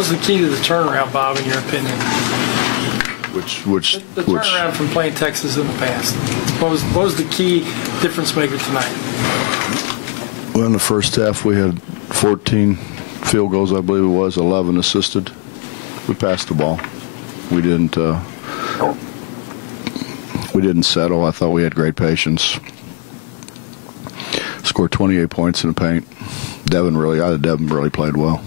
was the key to the turnaround, Bob, in your opinion? The turnaround from playing Texas in the past. What was the key difference maker tonight? Well, in the first half, we had 14 field goals, I believe it was, 11 assisted. We passed the ball. We didn't settle. I thought we had great patience. Scored 28 points in the paint. Devin really played well.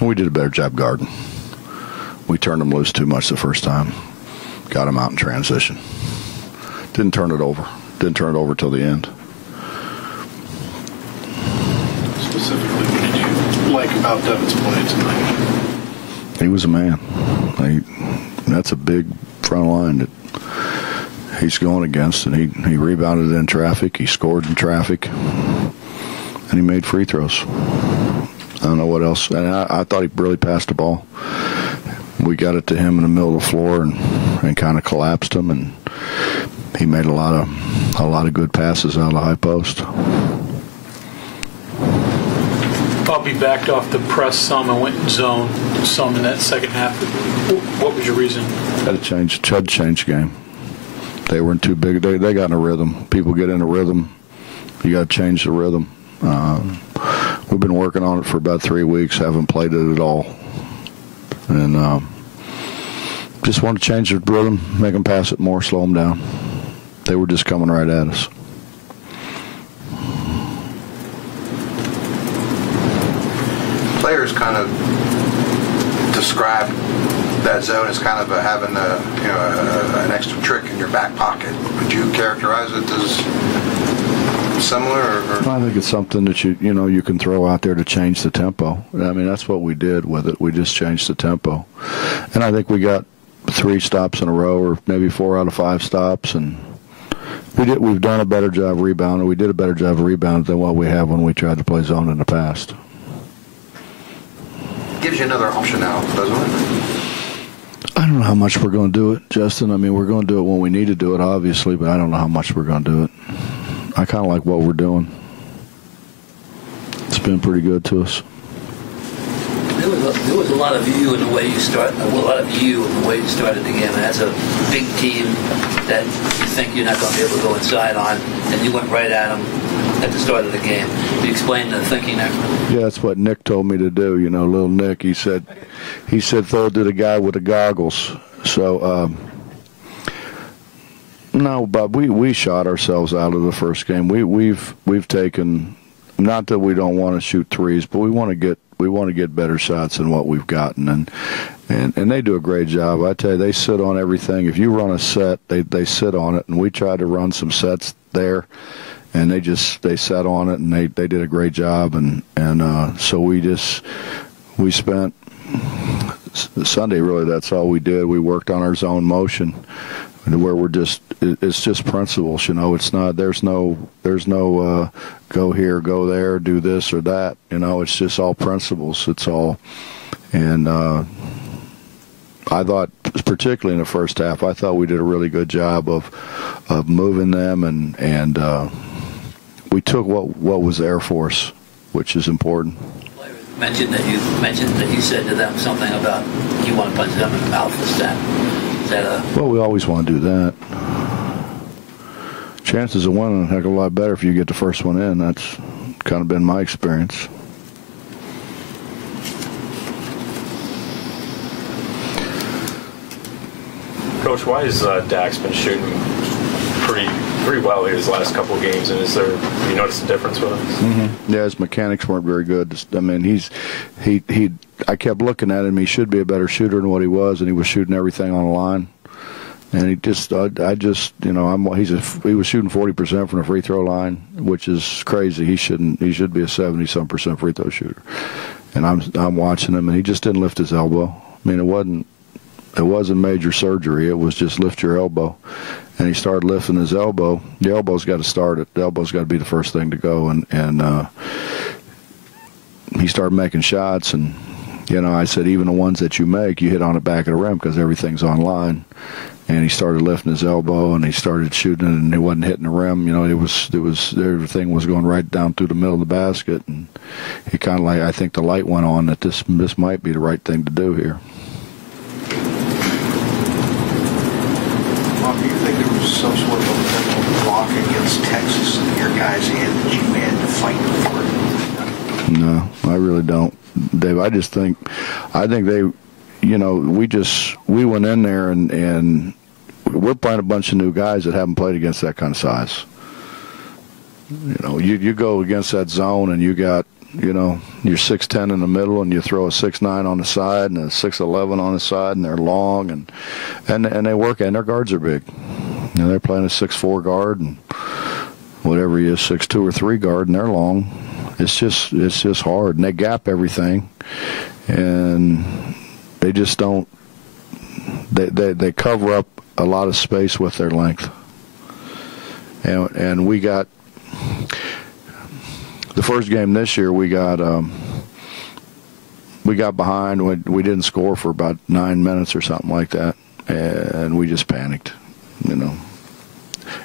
And we did a better job guarding. We turned them loose too much the first time. Got them out in transition. Didn't turn it over till the end. Specifically, what did you like about Devin's play tonight? He was a man. That's a big front line that he's going against, and he rebounded in traffic, he scored in traffic, and he made free throws. I don't know what else. And I thought he really passed the ball. We got it to him in the middle of the floor and kind of collapsed him, and he made a lot of good passes out of the high post. Bobby backed off the press some and went in zone some in that second half. What was your reason? Had to change the game. They weren't too big. They got in a rhythm. People get in a rhythm. You got to change the rhythm. We've been working on it for about 3 weeks. Haven't played it at all, and just want to change the rhythm, make them pass it more, slow them down. They were just coming right at us. Players kind of describe that zone as kind of having an extra trick in your back pocket. Would you characterize it as similar? Or? I think it's something that you can throw out there to change the tempo. I mean, that's what we did with it. We just changed the tempo, and I think we got 3 stops in a row, or maybe 4 out of 5 stops, and we've done a better job rebounding. We did a better job of rebounding than what we have when we tried to play zone in the past. Gives you another option now, doesn't it? I don't know how much we're going to do it, Justin. I mean, we're going to do it when we need to do it, obviously, but I don't know how much we're going to do it. I kind of like what we're doing. It's been pretty good to us. There was a lot of you in the way you started. The game, and that's a big team that you think you're not going to be able to go inside on, and you went right at them at the start of the game. Can you explain the thinking there? Yeah, that's what Nick told me to do. Little Nick. He said throw it to the guy with the goggles. So no, Bob, we shot ourselves out of the first game. We've taken, not that we don't want to shoot threes, but we want to get better shots than what we've gotten, and they do a great job. I tell you, they sit on everything. If you run a set, they sit on it, and we tried to run some sets there, and they sat on it, and they did a great job, and so we spent Sunday, really, that's all we did. We worked on our zone motion, where it's just principles, it's not, there's no go here, go there, do this or that, it's just all principles. It's all, and I thought, particularly in the first half, I thought we did a really good job of moving them, and we took what was there for us, which is important. You mentioned that you said to them something about you want to punch them in the mouth. Is that Well, we always want to do that. Chances of winning a heck of a lot better if you get the first one in. That's kind of been my experience. Coach, why has Dax been shooting pretty well here his last couple of games, and have you noticed a difference with him? Mm-hmm. Yeah, his mechanics weren't very good. I mean, I kept looking at him. He should be a better shooter than what he was, and he was shooting everything on the line. And he just, he was shooting 40% from the free throw line, which is crazy. He should be a 70-some% free throw shooter. And I'm watching him, and he just didn't lift his elbow. I mean, it wasn't major surgery. It was just lift your elbow. And he started lifting his elbow. The elbow's got to start it. The elbow's got to be the first thing to go. And he started making shots, and I said, even the ones that you make, you hit on the back of the rim because everything's online. And he started lifting his elbow, and he started shooting, and he wasn't hitting the rim. It was everything was going right down through the middle of the basket, and he kind of I think the light went on that this might be the right thing to do here. Do you think there was some sort of a mental block against Texas in your guys' hand that you had to fight for? No, I really don't, Dave. I think they, we went in there and we're playing a bunch of new guys that haven't played against that kind of size. You go against that zone and you got, you're 6'10" in the middle, and you throw a 6'9" on the side and a 6'11" on the side, and they're long and they work, and their guards are big. They're playing a 6'4" guard and whatever he is, 6'2" or 3 guard, and they're long. It's just hard, and they gap everything, and they just don't. They cover up a lot of space with their length, and we got. The first game this year, we got behind. We didn't score for about 9 minutes or something like that, and we just panicked.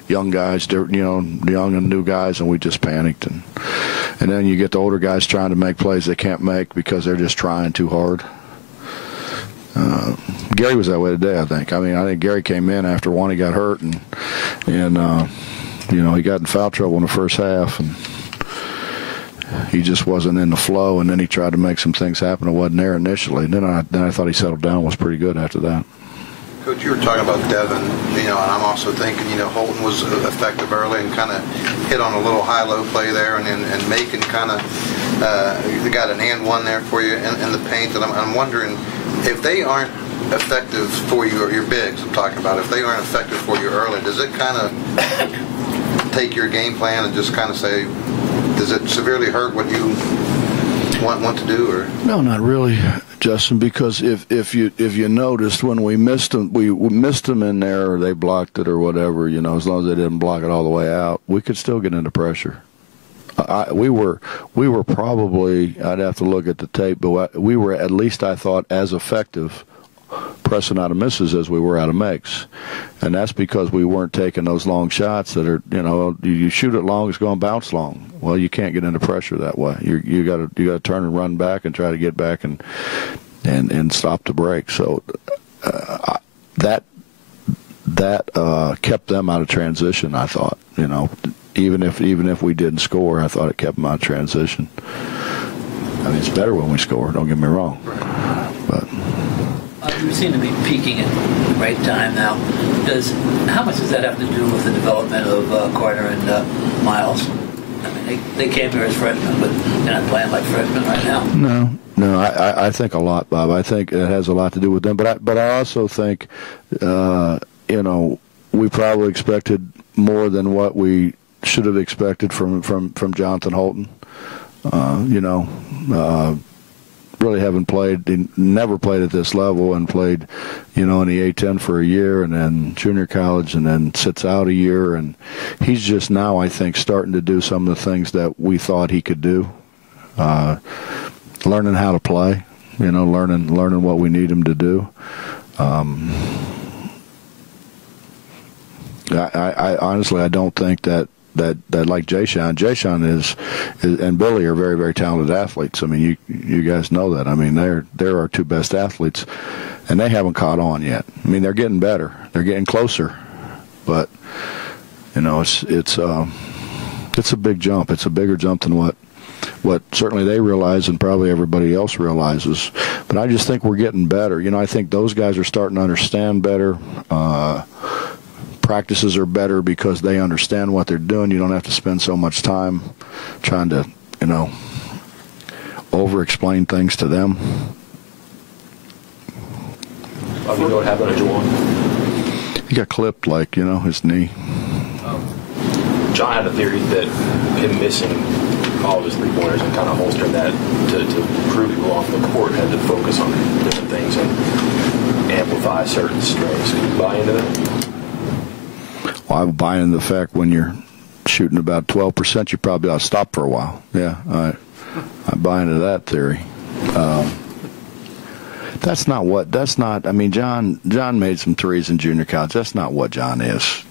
Young guys, young and new guys, and we just panicked. And then you get the older guys trying to make plays they can't make because they're just trying too hard. Gary was that way today, I think. I think Gary came in after Wani got hurt, and he got in foul trouble in the first half, and he just wasn't in the flow, and then he tried to make some things happen that wasn't there initially. And then I thought he settled down and was pretty good after that. Coach, you were talking about Devin, and I'm also thinking, Holton was effective early and kind of hit on a little high-low play there, and Macon kind of got an and one there for you in the paint. And I'm wondering if they aren't effective for you, or your bigs I'm talking about, if they aren't effective for you early, does it kind of take your game plan and just kind of say, does it severely hurt what you want to do? Or no, not really, Justin, because if you noticed when we missed them in there, or they blocked it or whatever, as long as they didn't block it all the way out, we could still get into pressure. We were probably, I'd have to look at the tape, but we were, at least I thought, as effective pressing out of misses as we were out of makes, and that's because we weren't taking those long shots that are, you shoot it long, it's going to bounce long. Well, you can't get into pressure that way. You got to turn and run back and try to get back and stop the break. So that kept them out of transition, I thought. Even if we didn't score, I thought it kept them out of transition. It's better when we score, don't get me wrong, but. You seem to be peaking at the right time now. How much does that have to do with the development of Carter and Miles? They came here as freshmen, but they're not playing like freshmen right now. No, I think a lot, Bob. I think it has a lot to do with them. But I also think, we probably expected more than what we should have expected from Jonathan Holton. Really haven't played, never played at this level, and played, in the A-10 for a year, and then junior college, and then sits out a year, and he's just now, I think, starting to do some of the things that we thought he could do. Learning how to play, learning what we need him to do. I honestly, I don't think that like Jay-Sean is and Billy are very, very talented athletes. You guys know that. They're our two best athletes, and they haven't caught on yet. They're getting better. They're getting closer, but it's a big jump. It's a bigger jump than what certainly they realize and probably everybody else realizes. But I just think we're getting better. I think those guys are starting to understand better. Practices are better because they understand what they're doing. You don't have to spend so much time trying to, over-explain things to them. You know what happened to Juwan? He got clipped, his knee. John had a theory that him missing all of his three-pointers and kind of holstering that to prove he belonged on the court, had to focus on different things and amplify certain strengths. Can you buy into that? Well, I buy into the fact when you're shooting about 12%, you probably ought to stop for a while. Yeah, I buy into that theory. That's not. I mean, John made some threes in junior college. That's not what John is.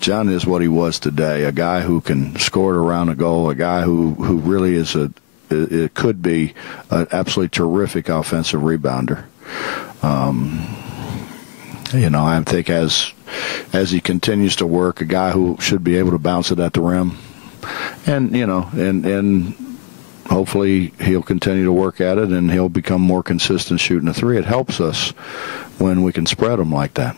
John is what he was today, a guy who can score it around a goal, a guy who really it could be an absolutely terrific offensive rebounder. I think as he continues to work, a guy who should be able to bounce it at the rim, and hopefully he'll continue to work at it and he'll become more consistent shooting a three. It helps us when we can spread them like that.